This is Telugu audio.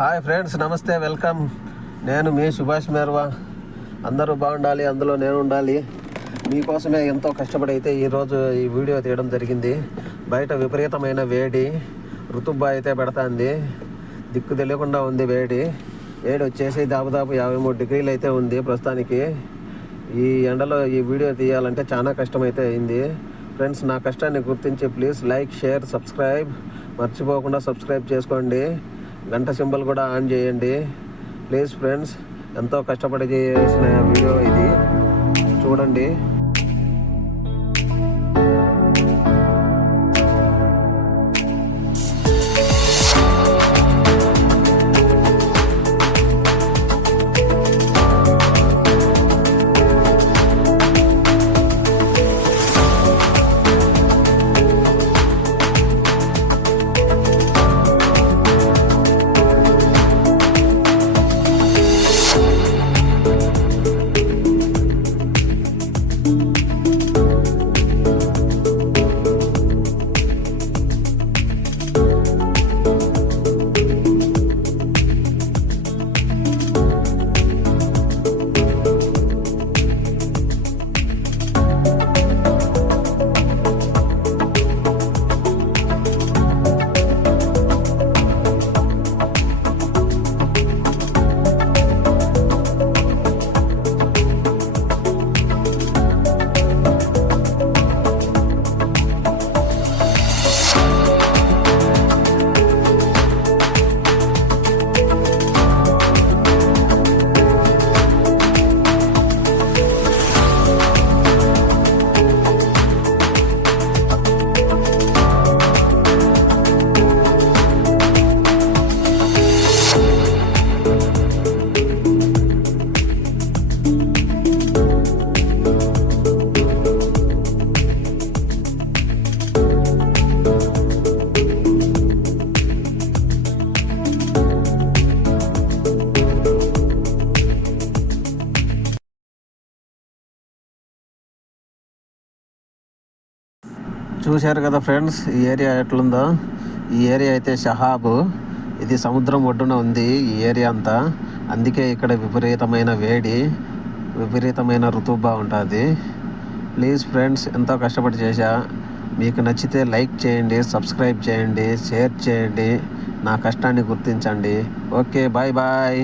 హాయ్ ఫ్రెండ్స్, నమస్తే, వెల్కమ్. నేను మీ సుభాష్ మేర్వా. అందరూ బాగుండాలి, అందులో నేను ఉండాలి. మీకోసమే ఎంతో కష్టపడి అయితే ఈరోజు ఈ వీడియో తీయడం జరిగింది. బయట విపరీతమైన వేడి, ఋతుబ్బా అయితే పెడుతుంది. దిక్కు తెలియకుండా ఉంది వేడి వచ్చేసి దాదాపు 53 డిగ్రీలు అయితే ఉంది ప్రస్తుతానికి. ఈ ఎండలో ఈ వీడియో తీయాలంటే చాలా కష్టమైతే అయింది. ఫ్రెండ్స్, నా కష్టాన్ని గుర్తించి ప్లీజ్ లైక్, షేర్, సబ్స్క్రైబ్ మర్చిపోకుండా సబ్స్క్రైబ్ చేసుకోండి. గంట సింబల్ కూడా ఆన్ చేయండి ప్లీజ్. ఫ్రెండ్స్, ఎంతో కష్టపడి చేసిన వీడియో ఇది, చూడండి. చూశారు కదా ఫ్రెండ్స్, ఈ ఏరియా ఎట్లుందో. ఈ ఏరియా అయితే షహాబ్. ఇది సముద్రం ఒడ్డున ఉంది ఈ ఏరియా అంతా. అందుకే ఇక్కడ విపరీతమైన వేడి, విపరీతమైన ఋతుబ్బా ఉంటుంది. ప్లీజ్ ఫ్రెండ్స్, ఎంతో కష్టపడి చేశా. మీకు నచ్చితే లైక్ చేయండి, సబ్స్క్రైబ్ చేయండి, షేర్ చేయండి. నా కష్టాన్ని గుర్తించండి. Okay, bye bye.